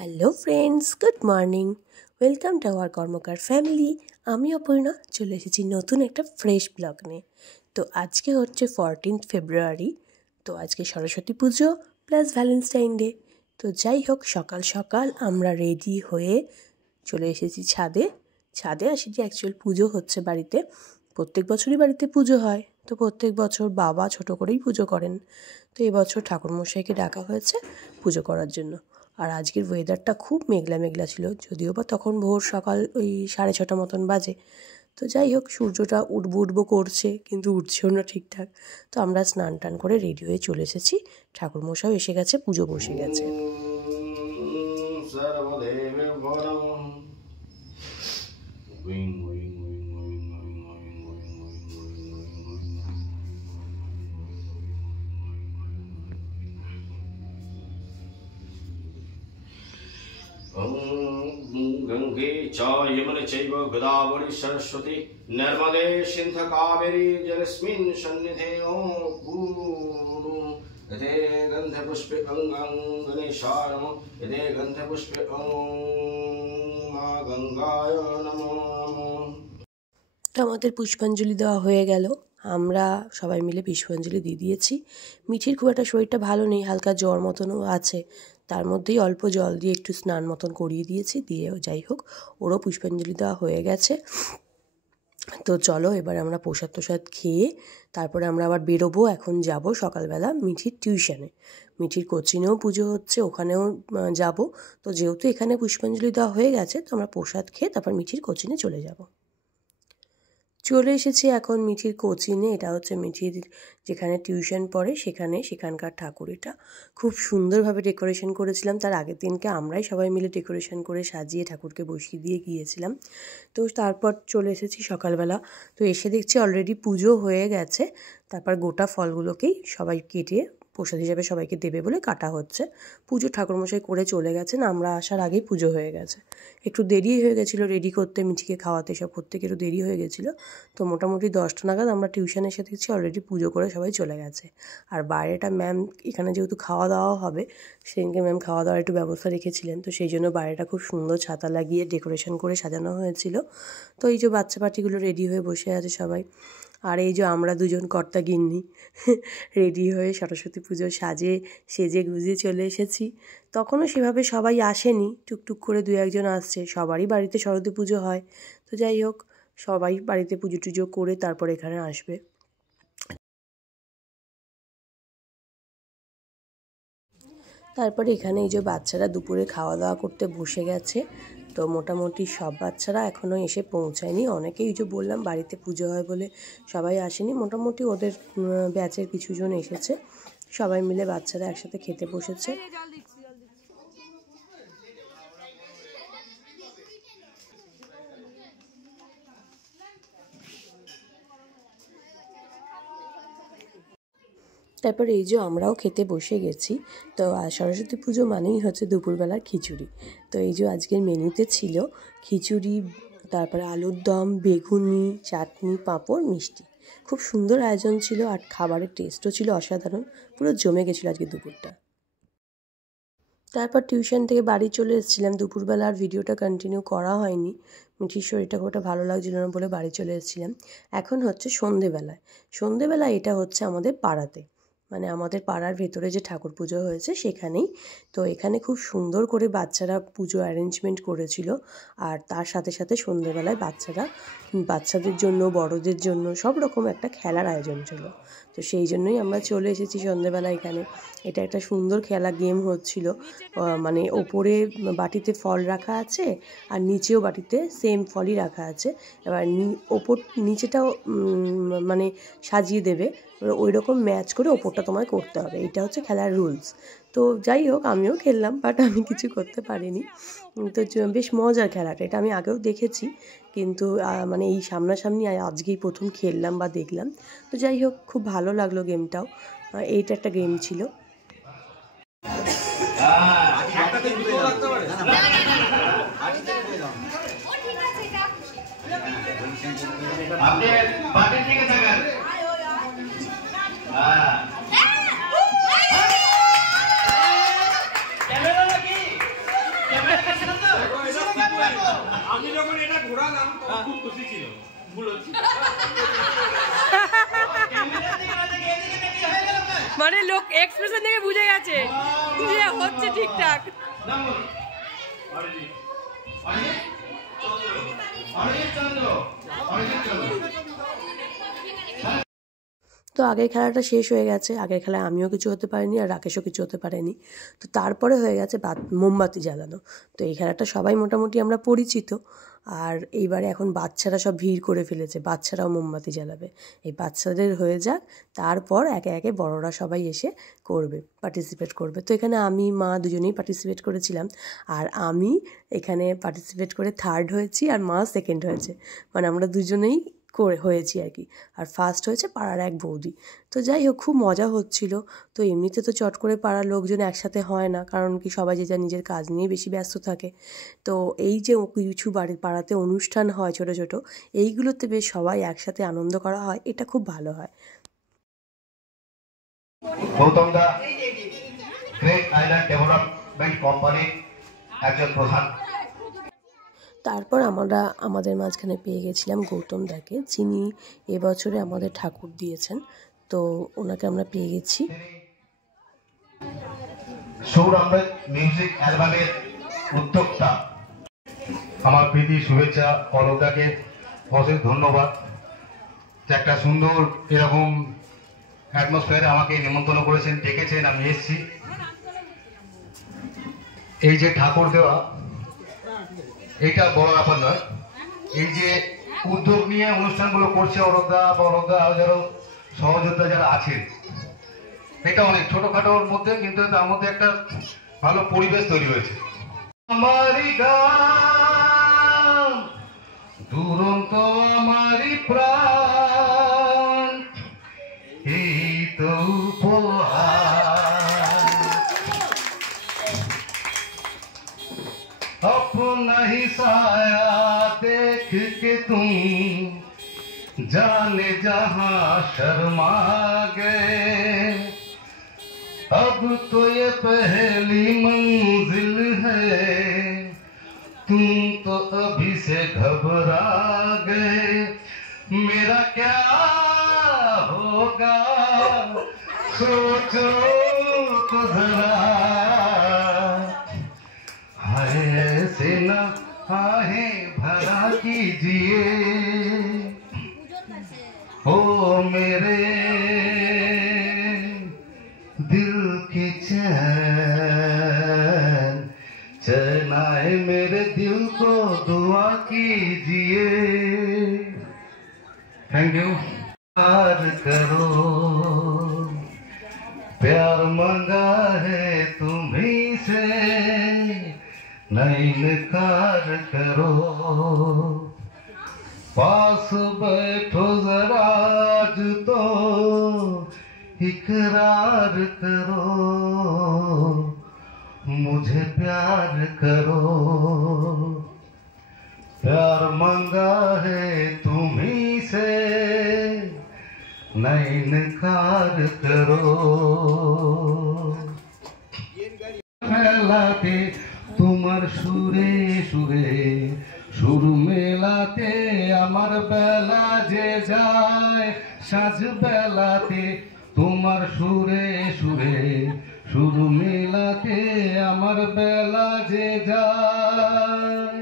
Hello friends, good morning. Welcome to our Karmakar family. আমি অপর্ণা চলে এসেছি নতুন একটা ফ্রেশ ব্লগ নিয়ে। তো আজকে হচ্ছে 14 ফেব্রুয়ারি। তো আজকে সরস্বতী পুজো প্লাস ভ্যালেন্টাইন ডে। তো যাই হোক, সকাল সকাল আমরা রেডি হয়ে চলে এসেছি ছাদে। আসেছি, অ্যাকচুয়াল পুজো হচ্ছে বাড়িতে। প্রত্যেক বছরই বাড়িতে পুজো হয়, তো প্রত্যেক বছর বাবা ছোট করেই পুজো করেন। তো এবছর ঠাকুরমশাইকে ডাকা হয়েছে পুজো করার জন্য। আর আজকের ওয়েদারটা খুব মেঘলা মেঘলা ছিল, যদিও বা তখন ভোর সকাল ওই 6:30 মতন বাজে। তো যাই হোক, সূর্যটা উঠবো করছে, কিন্তু উঠছেও না ঠিকঠাক। তো আমরা স্নান টান করে রেডি হয়ে চলে এসেছি। ঠাকুরমশাইও এসে গেছে, পুজো বসে গেছে। गंगे च यमुने चैव गोदावरी सरस्वती नर्मदे सिन्धु कावेरी जलस्मिन् सन्निधौ कुरु यते गन्धपुष्पे अंगं गणेशाय नमः यते गन्धपुष्पे मा गंगाय नमो नमः। তো আমাদের পুষ্পাঞ্জলি দেওয়া হয়ে গেল। আমরা সবাই মিলে পুষ্পাঞ্জলি দিয়ে দিয়েছি। মিঠির খুব একটা শরীরটা ভালো নেই, হালকা জ্বর মতনও আছে। তার মধ্যেই অল্প জল দিয়ে একটু স্নান মতন করিয়ে দিয়েছি। যাই হোক, ওরও পুষ্পাঞ্জলি দেওয়া হয়ে গেছে। তো চলো এবার আমরা প্রসাদ খেয়ে তারপরে আমরা আবার বেরোবো। এখন যাব সকালবেলা মিঠির টিউশনে। মিঠির কোচিংয়েও পুজো হচ্ছে, ওখানেও যাব। তো যেহেতু এখানে পুষ্পাঞ্জলি দেওয়া হয়ে গেছে, তো আমরা প্রসাদ খেয়ে তারপর মিঠির কোচিংয়ে চলে যাব। চলে এসেছি এখন মিঠির কোচিংয়ে। এটা হচ্ছে মিঠির যেখানে টিউশন পড়ে, সেখানকার ঠাকুর। এটা খুব সুন্দরভাবে ডেকোরেশন করেছিলাম। তার আগের দিনকে আমরাই সবাই মিলে ডেকোরেশন করে সাজিয়ে ঠাকুরকে বসিয়ে দিয়ে গিয়েছিলাম। তো তারপর চলে এসেছি সকালবেলা। তো এসে দেখছি অলরেডি পুজো হয়ে গেছে। তারপর গোটা ফলগুলোকেই সবাই কেটে প্রসাদ হিসাবে সবাইকে দেবে বলে কাটা হচ্ছে। পুজো ঠাকুরমশাই করে চলে গেছেন, আমরা আসার আগেই পুজো হয়ে গেছে। একটু দেরি হয়ে গেছিলো রেডি করতে, মিঠিকে খাওয়াতে, সব করতে একটু দেরি হয়ে গেছিলো। তো মোটামুটি 10টা নাগাদ আমরা টিউশনে এসে দেখছি অলরেডি পুজো করে সবাই চলে গেছে। আর বাইরেটা ম্যাম, এখানে যেহেতু খাওয়া দাওয়া হবে, সেদিনকে ম্যাম খাওয়া দাওয়ার একটু ব্যবস্থা রেখেছিলেন। তো সেই জন্য বাইরেটা খুব সুন্দর ছাতা লাগিয়ে ডেকোরেশন করে সাজানো হয়েছিল। তো এই যে বাচ্চা পার্টিগুলো রেডি হয়ে বসে আছে সবাই। আর এই যে আমরা দুজন কর্তা গিন্নি রেডি হয়ে সরস্বতী পুজো সেজে গুজিয়ে চলে এসেছি। তখনও সেভাবে সবাই আসেনি, টুকটুক করে 2-1 জন আসছে। সবারই বাড়িতে সরস্বতী পুজো হয়। তো যাই হোক, সবাই বাড়িতে পুজো টুজো করে তারপর এখানে আসবে। তারপরে এখানে এই যে বাচ্চারা দুপুরে খাওয়া দাওয়া করতে বসে গেছে। তো মোটামুটি সব বাচ্চারা এখনও এসে পৌঁছায়নি। অনেকেই এই যে বললাম বাড়িতে পুজো হয় বলে সবাই আসেনি। মোটামুটি ওদের ব্যাচের কিছুজন এসেছে। সবাই মিলে বাচ্চারা একসাথে খেতে বসেছে। তারপর এই যে আমরাও খেতে বসে গেছি। তো সরস্বতী পুজো মানেই হচ্ছে দুপুরবেলার খিচুড়ি। তো এই যে আজকের মেনুতে ছিল খিচুড়ি, তারপরে আলুর দম, বেগুনি, চাটনি, পাঁপড়, মিষ্টি। খুব সুন্দর আয়োজন ছিল, আর খাবারের টেস্টও ছিল অসাধারণ। পুরো জমে গেছিলো আজকে দুপুরটা। তারপর টিউশন থেকে বাড়ি চলে এসেছিলাম। দুপুরবেলা আর ভিডিওটা কন্টিনিউ করা হয়নি, মিঠির শরীরটা খুব একটা ভালো লাগছিল না বলে বাড়ি চলে এসেছিলাম। এখন হচ্ছে সন্ধেবেলা এটা হচ্ছে আমাদের পাড়াতে, মানে আমাদের পাড়ার ভেতরে যে ঠাকুর পুজো হয়েছে সেখানেই। তো এখানে খুব সুন্দর করে বাচ্চারা পুজো অ্যারেঞ্জমেন্ট করেছিল। আর তার সাথে সাথে সন্ধেবেলায় বাচ্চাদের জন্য, বড়দের জন্য সব রকম একটা খেলার আয়োজন ছিল। তো সেই জন্যই আমরা চলে এসেছি সন্ধেবেলা এখানে। এটা একটা সুন্দর খেলা গেম হচ্ছিল। মানে ওপরে বাটিতে ফল রাখা আছে, আর নিচেও বাটিতে সেম ফলই রাখা আছে। এবার নিচেটাও মানে সাজিয়ে দেবে, ওই রকম ম্যাচ করে ওপরটা তোমায় করতে হবে। এটা হচ্ছে খেলার রুলস। তো যাই হোক, আমিও খেললাম, বাট আমি কিছু করতে পারিনি। তো বেশ মজার খেলাটা, এটা আমি আগেও দেখেছি, কিন্তু মানে এই সামনাসামনি আজকেই প্রথম খেললাম বা দেখলাম। তো যাই হোক, খুব ভালো লাগলো গেমটাও। এইটা একটা গেম ছিল। খুব খুশি ছিল। মানে লোক এক্সপ্রেশন দেখে বুঝে গেছে যে হচ্ছে ঠিকঠাক। তো আগের খেলাটা শেষ হয়ে গেছে। আগের খেলায় আমিও কিছু হতে পারিনি আর রাকেশও কিছু হতে পারেনি। তো তারপরে হয়ে গেছে মোমবাতি জ্বালানো। তো এই খেলাটা সবাই মোটামুটি আমরা পরিচিত। আর এইবারে এখন বাচ্চারা সব ভিড় করে ফেলেছে, বাচ্চারাও মোমবাতি জ্বালাবে। এই বাচ্চাদের হয়ে যাক, তারপর একে একে বড়রা সবাই এসে করবে, পার্টিসিপেট করবে। তো এখানে আমি মা দুজনেই পার্টিসিপেট করেছিলাম। আর আমি এখানে পার্টিসিপেট করে থার্ড হয়েছি আর মা সেকেন্ড হয়েছে। মানে আমরা দুজনেই হয়েছি আর কি। আর ফার্স্ট হয়েছে পাড়ার এক বৌদি। তো যাই হোক, খুব মজা হচ্ছিল। তো এমনিতে তো চট করে পাড়ার লোকজন একসাথে হয় না, কারণ কি সবাই যে যার নিজের কাজ নিয়ে বেশি ব্যস্ত থাকে। তো এই যে কিছু পাড়াতে অনুষ্ঠান হয় ছোট ছোট, এইগুলোতে বেশ সবাই একসাথে আনন্দ করা হয়, এটা খুব ভালো হয়। গৌতম দা গ্রেট আইল্যান্ড ডেভেলপমেন্ট কোম্পানির একজন প্রধান। তারপর আমরা আমাদের মাঝখানে পেয়ে গেছিলাম গৌতম দাকে, যিনি এবছরে আমাদের ঠাকুর দিয়েছেন। তো ওনাকে আমরা পেয়ে গেছি। সুর আমৃত মিউজিক অ্যালবামের উদ্যোক্তা। আমার প্রীতি শুভেচ্ছা অলকাকে অশেষ ধন্যবাদ। একটা সুন্দর এরকম অ্যাটমসফিয়ারে আমাকে নিমন্ত্রণ করেছেন, ডেকেছেন, আমি এসেছি। এই যে ঠাকুর দেওয়া, এইটা বড় ব্যাপার নয়। এই যে উদ্যোগ নিয়ে অনুষ্ঠানগুলো করছে অরোগা বা অরোগা আরো সহযোদ্ধা যারা আছেন, এটা অনেক ছোটখাটোর মধ্যে, কিন্তু তার মধ্যে একটা ভালো পরিবেশ তৈরি হয়েছে। আমারি গান দুরন্ত আমারি প্রাণ, এই তো अपना ही साया देख के तुम जाने जहां शर्मा गए। अब तो ये पहली मंजिल है, तुम तो अभी से घबरा गए। मेरा क्या होगा सोचो तो जरा, ऐसे न आहें भरा कीजिए ओ मेरे दिल की चैन, चैनाए मेरे दिल को दुआ कीजिए। Thank you. प्यार करो, प्यार मंगा है तुम्हीं से, नहीं इनकार करो। पास बैठो जरा आज तो इकरार करो, मुझे प्यार करो। प्यार मंगा है तुम्हीं से, नहीं इनकार करो। फैलाते তোমার সুরে সুরে সুর মেলাতে আমার বেলা যে যায়, সাজ বেলাতে তোমার সুরে সুরে সুর মেলাতে আমার বেলা যে যায়।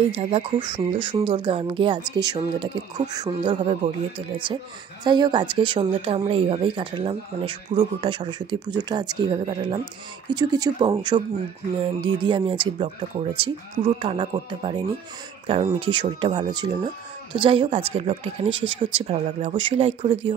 এই দাদা খুব সুন্দর সুন্দর গান গেয়ে আজকের সন্ধ্যাটাকে খুব সুন্দরভাবে ভরিয়ে তুলেছে। যাই হোক, আজকের সন্ধ্যাটা আমরা এইভাবেই কাটালাম, মানে পুরো গোটা সরস্বতী পুজোটা আজকে এইভাবে কাটালাম। কিছু কিছু অংশ দিয়ে আমি আজকে ব্লগটা করেছি, পুরো টানা করতে পারিনি কারণ মিঠির শরীরটা ভালো ছিল না। তো যাই হোক, আজকের ব্লগটা এখানেই শেষ করছি। ভালো লাগলে অবশ্যই লাইক করে দিও।